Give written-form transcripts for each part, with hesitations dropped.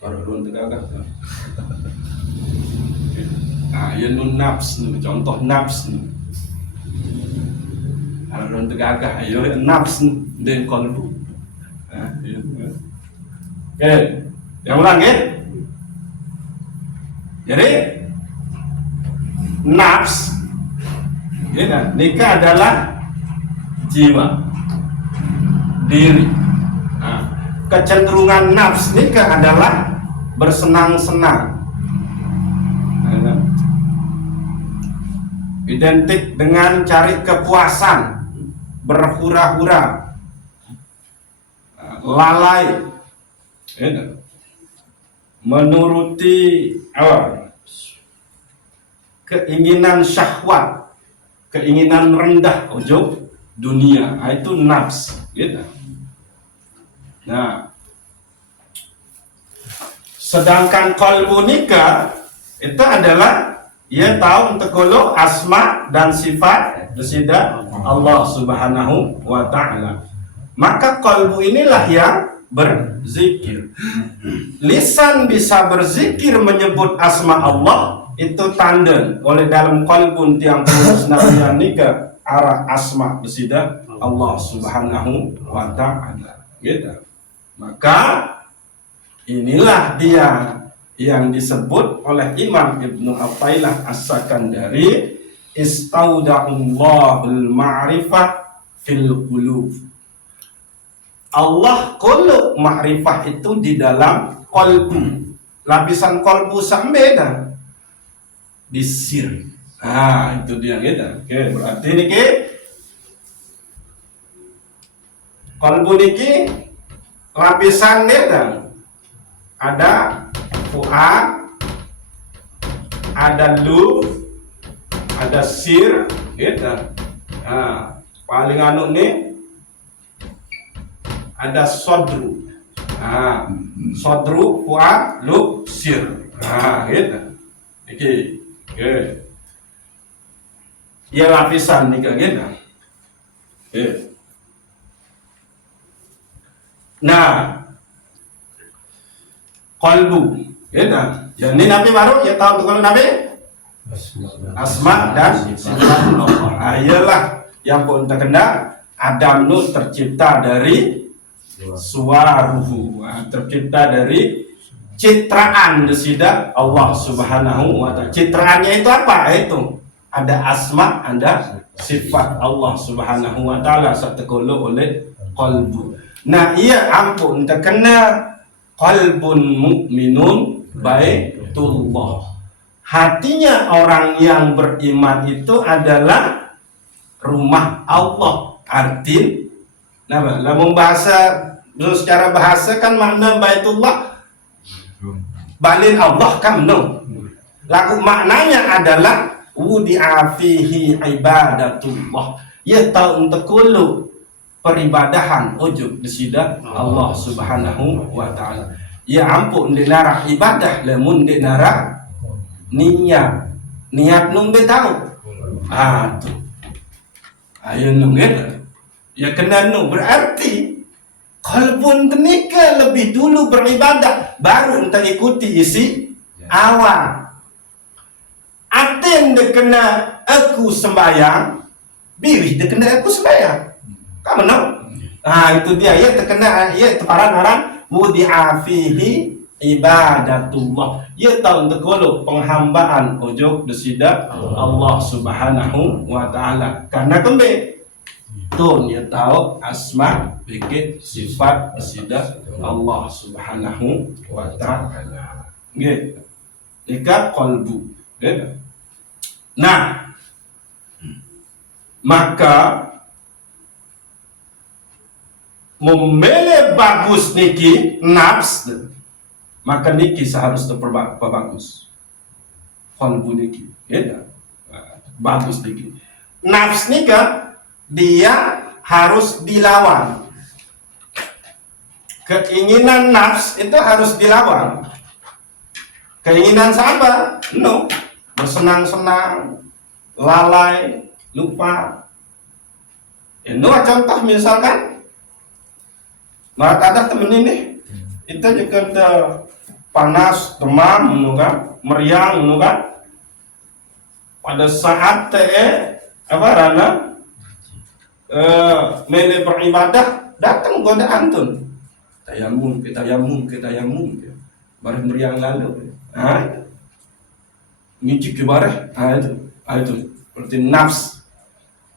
Kalau belum tegakkan. Ya nun nafs nih, contoh nafs nih. Kalau belum tegakkan, ayo nafs dan kolbu. Oke, yang ulang ya. Jadi nafs, ya, nikah adalah jiwa, diri. Nah, kecenderungan nafs nikah adalah bersenang-senang. Identik dengan cari kepuasan, berhura-hura, lalai, menuruti keinginan syahwat, keinginan rendah ujub dunia, itu nafs, gitu. Nah, sedangkan qalbu nikah itu adalah ia tahu untuk kulu asma dan sifat bersidat Allah Subhanahu wa ta'ala. Maka qalbu inilah yang berzikir. Lisan bisa berzikir menyebut asma Allah, itu tanda oleh dalam qalbun tiang terus nabiyan nikah arah asma bersidat Allah Subhanahu wa ta'ala. Gitu. Maka inilah dia yang disebut oleh Imam Ibnu Athaillah As-Sakandari, istauda'ullahul ma'rifah fil qulub. Allah qulu ma'rifah itu di dalam qalbu. Lapisan qalbu sampai dah di sir. Itu dia gitu. Oke, berarti niki qalbu niki lapisan dia dah. Ada fuad, ada lub, ada sir, gitu. Paling anu nih ada sodru. Sodru, fuad, lub, sir. Gitu. Oke. Ya lapisan nih gitu. Nah, qalbu, ya nah. Yang ini Nabi baru ya tahu kalau Nabi asma dan sifat Allah. Ayolah yang pun terkena Adam nu tercipta dari suwaruhu, tercipta dari citraan desidat Allah Subhanahu wa ta'ala. Citraannya itu apa? Itu ada asma, ada sifat Allah Subhanahu wa ta'ala satekolo oleh qalbu. Nah, iya ampun terkena qalbun mu'minun baitullah. Hatinya orang yang beriman itu adalah rumah Allah. Arti lamun bahasa secara bahasa kan makna baitullah balin Allah kan no. Lagu maknanya adalah wudi'a fihi ibadatullah. Ya tahu untuk kulu peribadahan ujub desidat Allah Subhanahu wa ta'ala. Ya ampun dinara ibadah lemun dinara niat nung tahu. Tuh. Ayo nung gitu. Ya kena nung berarti qalbun kenika lebih dulu beribadah baru ente ikuti isi awal. Aten dekena aku sembayang, biwih dekena aku sembayang. Kamu tahu? Itu dia ya terkena ya teparan wudi'a fihi ibadatullah. Ya tahu untuk penghambaan ujub desidat Allah Subhanahu wa ta'ala. Karena kembe tuh ya tahu asma bikin sifat desidat Allah Subhanahu wa ta'ala. Gitu. Jika qalbu. Gitu. Nah, maka memilih bagus niki nafs, maka niki seharusnya bagus qalbu niki ya bagus niki nafs nika dia harus dilawan. Keinginan nafs itu harus dilawan. Keinginan siapa? No, bersenang-senang, lalai, lupa. Ini contoh misalkan Mat ada temen ini, kita juga panas, demam, kan, meriang, kan. Pada saat apa rana mele beribadah datang godaan tuh. Tayamum, bareng meriang lalu. Ngicik ke bareng, itu seperti nafs.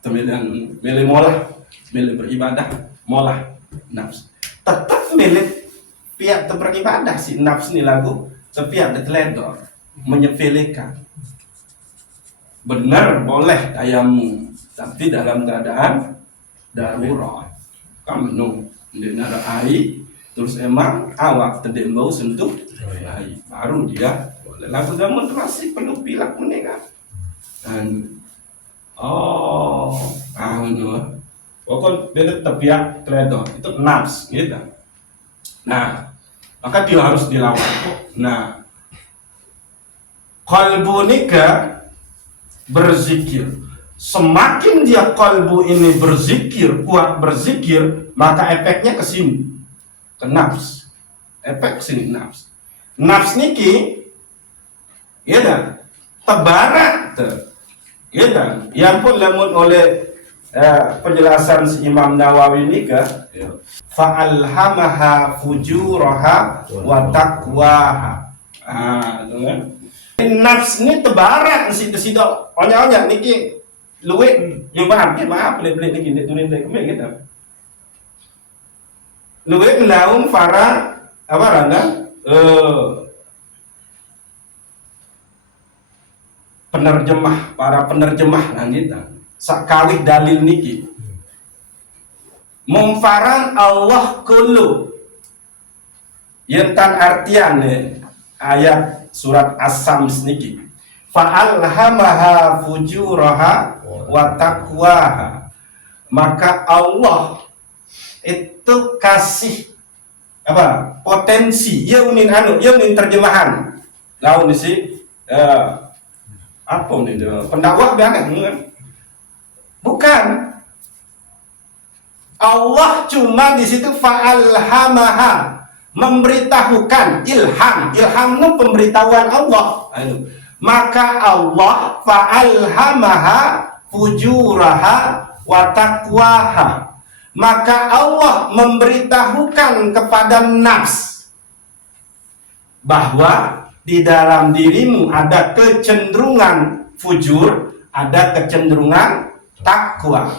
Mele molah, mele beribadah, molah nafs. Tetap mele pihak beribadah si nafs ni lagu, sepihak teledor, menyepelekan. Benar boleh tayamum, tapi dalam keadaan darurat. Kamu nara air, terus emang awak tidak mau sentuh air, baru dia boleh. Lagu demonstrasi perlu pilak menikah. Dan pokok dia tetap ya teledor itu nafs gitu. Nah, maka dia harus dilawan. Nah, qalbu nikah berzikir. Semakin dia qalbu ini berzikir, kuat berzikir, maka efeknya ke sini, ke nafs. Efek ke sini nafs. Nafs niki, ya dah, tebarak tuh. Ya kan? Yang pun lamun oleh penjelasan si Imam Nawawi ini ke fa'alhamaha fujuraha wa taqwaha. Itu kan. Nafs ni tebarak di situ onya-onya niki luwe yo maaf beli niki tulen dek gitu. Luwe laum para apa randa para penerjemah kita sakawih dalil niki mumfaran Allah kullu yentan artian ayat surat As-Sams niki fa'alhamaha fujuraha wa taqwaha, maka Allah itu kasih apa potensi yaunin terjemahan laun isi apa nih pendakwah banget bukan Allah cuma di situ fa'alhamaha memberitahukan ilham itu pemberitahuan Allah maka Allah fa'alhamaha fujuraha wa taqwaha, maka Allah memberitahukan kepada nafs bahwa di dalam dirimu ada kecenderungan fujur, ada kecenderungan takwa.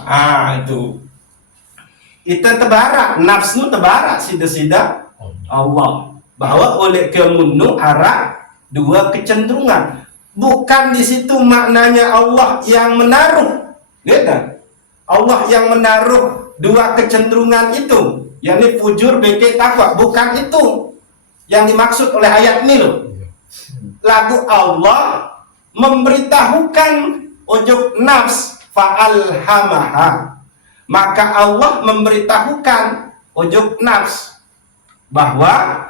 Itu tebarak, nafsu tebarak sida-sida Allah. Bahwa oleh kemundu arah dua kecenderungan. Bukan di situ maknanya Allah yang menaruh. Lihat, Allah yang menaruh dua kecenderungan itu, yakni fujur, beke, takwa. Bukan itu yang dimaksud oleh ayat ini loh. Lagu Allah memberitahukan ujuk nafs fa'alhamaha, maka Allah memberitahukan ujuk nafs bahwa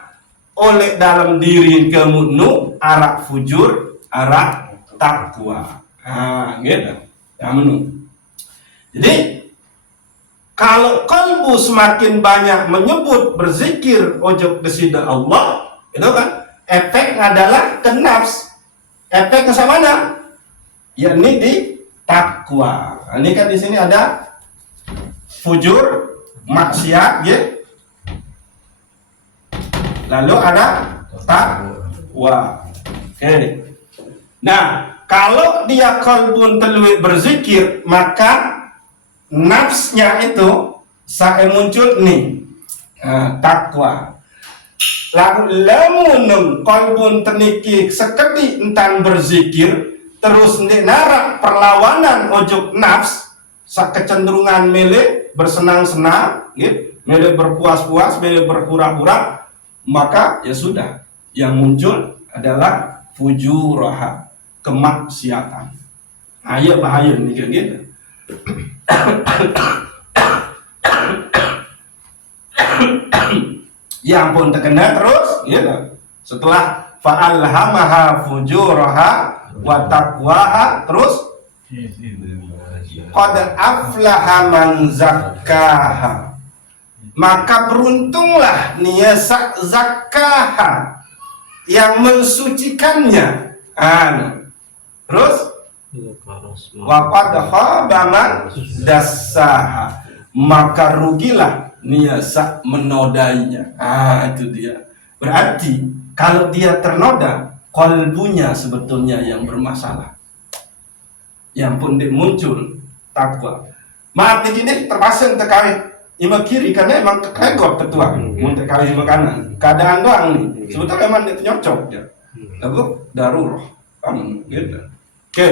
oleh dalam diri kamu arak fujur, arak takwa. Gitu. Jadi kalau kalbu semakin banyak menyebut berzikir ujuk desida Allah, itu kan efek adalah ke nafs. Efek ke mana? Yakni di takwa. Ini kan di sini ada fujur, maksiat, ya. Lalu ada takwa. Oke. Nah, kalau dia kalbun telui berzikir, maka nafsnya itu saya muncul nih takwa. Lamun kalbun teniki sekedi entan berzikir terus narak perlawanan ojuk nafs sak kecenderungan mele bersenang-senang, gitu, mele berpuas-puas, mele berhura-hura, maka ya sudah yang muncul adalah fujuraha, kemaksiatan. Ayo bahaya nih kayak gitu. Yang pun terkena terus, gitu. Setelah fa'alhamaha fujuraha wa taqwaha, terus qad aflaha man zakkaha, maka beruntunglah nia zakkaha, yang mensucikannya. Terus waqad khaba man dassaha, maka rugilah niasa menodainya. Itu dia. Berarti kalau dia ternoda, kalbunya sebetulnya yang bermasalah. Yang pun dia muncul takwa. Maaf nih gini terpasang terkait ima kiri karena emang kekegot ketua mun terkait ima kanan. Keadaan doang nih. Sebetulnya emang itu nyocok ya. Lalu darurat. Gitu. Oke.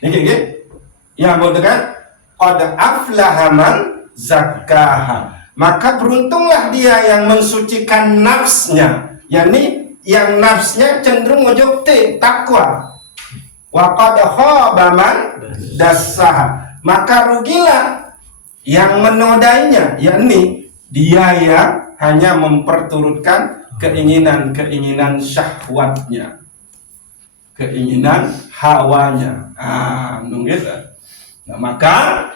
Ini yang mau dekat pada aflahaman zakkaha, maka beruntunglah dia yang mensucikan nafsnya, yakni yang nafsnya cenderung ngejokte takwa. Wa qad khaba man dassaha, maka rugilah yang menodainya, yakni dia yang hanya memperturutkan keinginan syahwatnya, keinginan hawanya. Nah, maka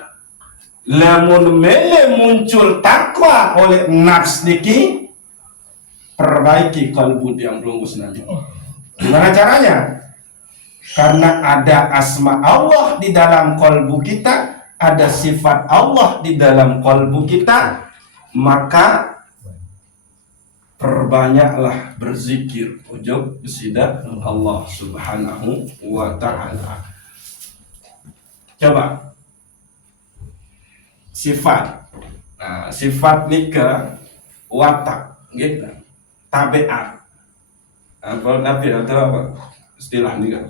lamun mele muncul takwa oleh nafs niki, perbaiki kalbu yang belum musnah. Gimana caranya? Karena ada asma Allah di dalam kalbu kita, ada sifat Allah di dalam kalbu kita, maka perbanyaklah berzikir ujub sidat Allah Subhanahu wa ta'ala. Coba sifat, sifat nikah watak gitu, tabiat apa nabi atau apa istilah nikah.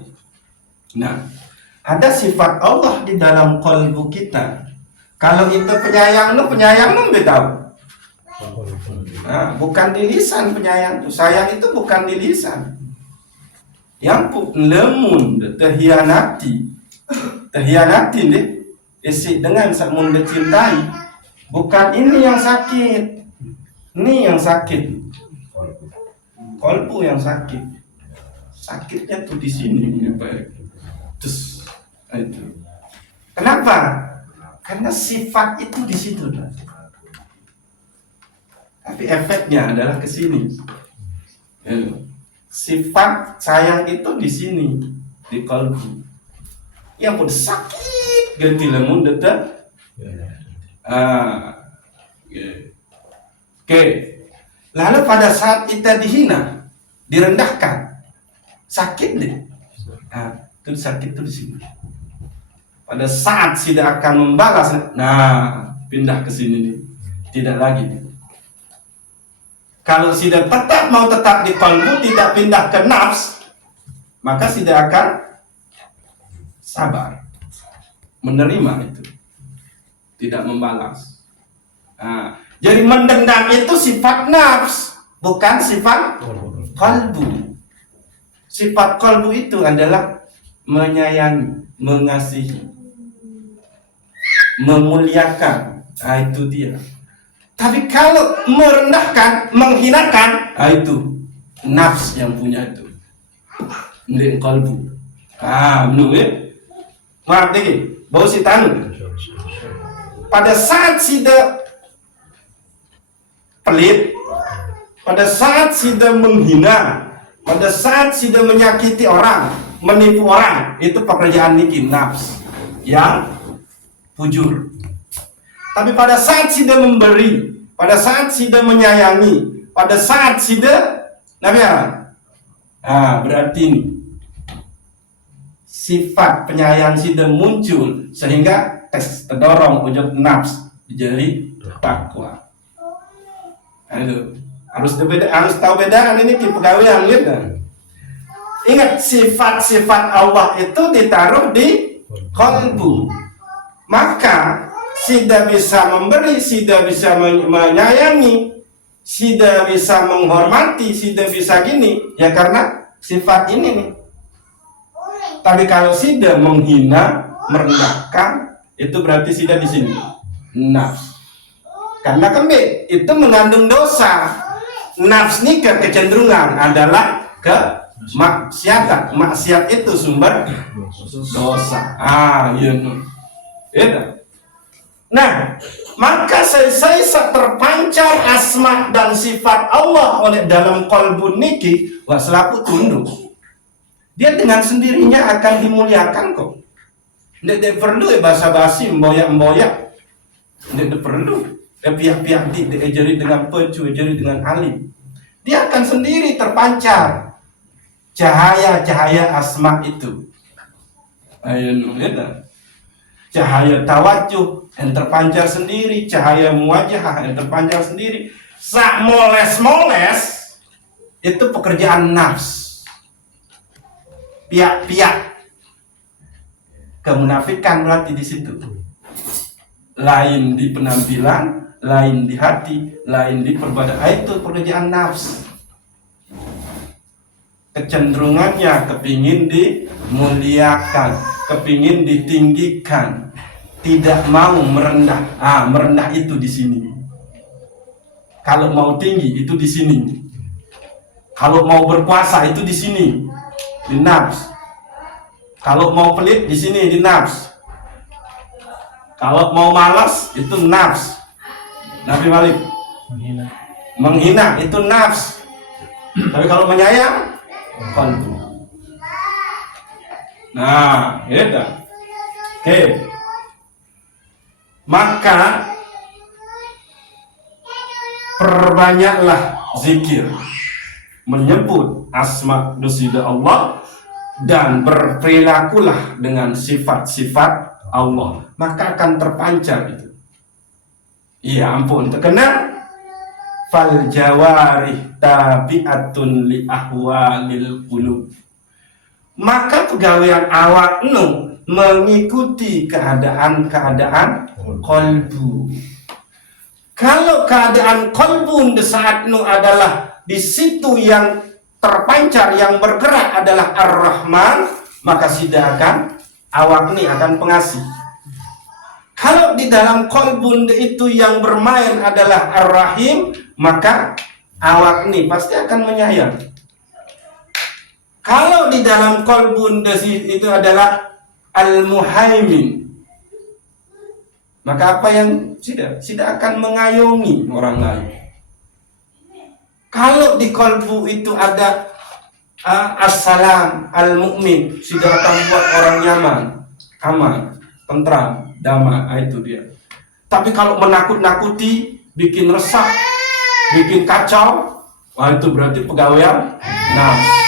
Nah, ada sifat Allah di dalam kalbu kita. Kalau itu penyayang lu tahu. Nah, bukan di lisan penyayang itu. Sayang itu bukan di lisan. Yang lemun terhianati deh. Isi dengan sakmun dicintai. Bukan ini yang sakit. Ini yang sakit. Kalbu yang sakit. Sakitnya tuh di sini baik. Terus itu. Kenapa? Karena sifat itu di situ. Tapi efeknya adalah ke sini. Sifat sayang itu di sini, di kalbu. Yang pun sakit ganti lemun detak. Oke. Lalu pada saat kita dihina, direndahkan, sakit deh. Itu sakit itu di sini. Pada saat tidak akan membalas, pindah ke sini nih. Tidak lagi nih. Kalau tidak tetap di kalbu, tidak pindah ke nafs, maka tidak akan sabar menerima itu, tidak membalas. Jadi mendendam itu sifat nafs, bukan sifat kalbu. Sifat kalbu itu adalah menyayangi, mengasihi, memuliakan. Itu dia. Tapi kalau merendahkan, menghinakan, itu nafs yang punya itu. Ini kalbu. Menurut maaf dikit, bau si tanu. Pada saat sida pelit, pada saat sida menghina, pada saat sida menyakiti orang, menipu orang, itu pekerjaan niki nafs yang fujur. Tapi pada saat sida memberi, pada saat sida menyayangi, pada saat sida berarti ini sifat penyayang sida muncul sehingga terdorong ujub nafs jadi takwa. Itu harus tahu bedaan ini di pegawaian gitu. Ingat sifat-sifat Allah itu ditaruh di kalbu. Maka sida bisa memberi, sida bisa menyayangi, sida bisa menghormati, sida bisa gini, ya karena sifat ini nih. Tapi kalau sida menghina, merendahkan, itu berarti sida di sini nafs. Karena kan itu mengandung dosa. Nafs ini kecenderungan adalah ke maksiatan. Maksiat itu sumber dosa. Iya. Nah, Maka selesai terpancar asma dan sifat Allah oleh dalam kolbun niki wa selaku tunduk. Dia dengan sendirinya akan dimuliakan kok. Tidak perlu basa-basi mboyak-mboyak. Tidak perlu. Pihak-pihak diajari dengan pecu, diajari dengan alim. Dia akan sendiri terpancar cahaya-cahaya asma itu. Ayo, cahaya tawajuh yang terpancar sendiri, cahaya muwajahah yang terpancar sendiri. Sak moles-moles itu pekerjaan nafs. Piak-piak kemunafikan berarti di situ. Lain di penampilan, lain di hati, lain di perbuatan. Itu pekerjaan nafs. Kecenderungannya kepingin dimuliakan, kepingin ditinggikan, tidak mau merendah. Merendah itu di sini. Kalau mau tinggi itu di sini. Kalau mau berkuasa itu di sini, di nafs. Kalau mau pelit di sini, di nafs. Kalau mau malas itu nafs. Nabi Malik menghina itu nafs. Tapi kalau menyayang qalbu. Nah, itu. Oke. Maka perbanyaklah zikir, menyebut asma dusida Allah, dan berperilakulah dengan sifat-sifat Allah, maka akan terpancar itu. Iya ampun, terkenal. Fal jawarih tabi'atun li ahwalil qulub. Maka pegawaian awak nu mengikuti keadaan-keadaan kolbu. Kalau keadaan kolbu saat nu adalah di situ yang terpancar, yang bergerak adalah Ar-Rahman, maka tidak akan awak ni akan pengasih. Kalau di dalam kolbun itu yang bermain adalah Ar-Rahim, maka awak ni pasti akan menyayang. Kalau di dalam kolbun itu adalah Al-Muhaimin, maka apa yang tidak akan mengayomi orang lain. Kalau di kolbu itu ada As-Salam, Al-Mu'min, tidak akan buat orang nyaman, aman, tentram, damai, itu dia. Tapi kalau menakut-nakuti, bikin resah, bikin kacau, wah itu berarti pegawaian nafs.